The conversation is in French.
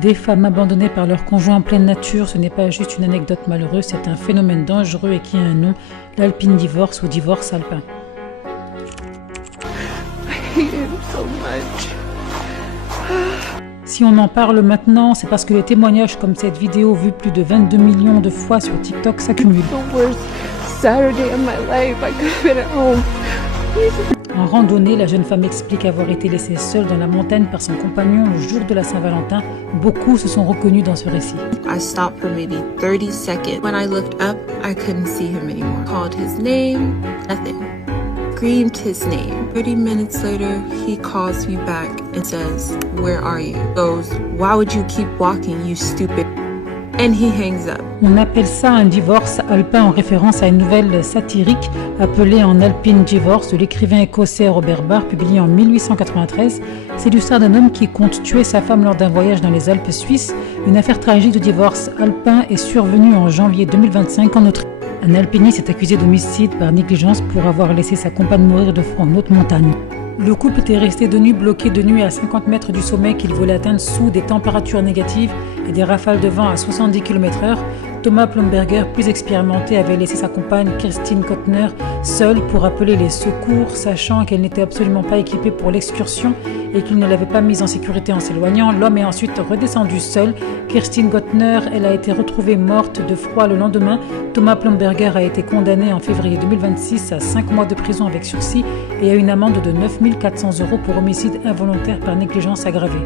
Des femmes abandonnées par leur conjoint en pleine nature, ce n'est pas juste une anecdote malheureuse, c'est un phénomène dangereux et qui a un nom, l'alpine divorce ou divorce alpin. I hate him so much. Si on en parle maintenant, c'est parce que les témoignages comme cette vidéo vue plus de 22 millions de fois sur TikTok s'accumulent. The worst Saturday of my life. I could have been at home. En randonnée, la jeune femme explique avoir été laissée seule dans la montagne par son compagnon le jour de la Saint-Valentin. Beaucoup se sont reconnus dans ce récit. I stopped for maybe 30 seconds. When I looked up, I couldn't see him anymore. Called his name, nothing. Screamed his name. 30 minutes later, he calls me back and says, "Where are you?" Goes, "Why would you keep walking, you stupid?" And he hangs up. On appelle ça un divorce alpin en référence à une nouvelle satirique appelée En Alpine Divorce de l'écrivain écossais Robert Barr, publiée en 1893. C'est l'histoire d'un homme qui compte tuer sa femme lors d'un voyage dans les Alpes suisses. Une affaire tragique de divorce alpin est survenue en janvier 2025 en Autriche. Un alpiniste est accusé d'homicide par négligence pour avoir laissé sa compagne mourir de froid en haute montagne. Le couple était resté de nuit bloqué de nuit à 50 mètres du sommet qu'il voulait atteindre sous des températures négatives et des rafales de vent à 70 km/h. Thomas Plomberger, plus expérimenté, avait laissé sa compagne Christine Kottner seule pour appeler les secours, sachant qu'elle n'était absolument pas équipée pour l'excursion et qu'il ne l'avait pas mise en sécurité en s'éloignant. L'homme est ensuite redescendu seul. Christine Kottner, elle a été retrouvée morte de froid le lendemain. Thomas Plomberger a été condamné en février 2026 à 5 mois de prison avec sursis et à une amende de 9 400 € pour homicide involontaire par négligence aggravée.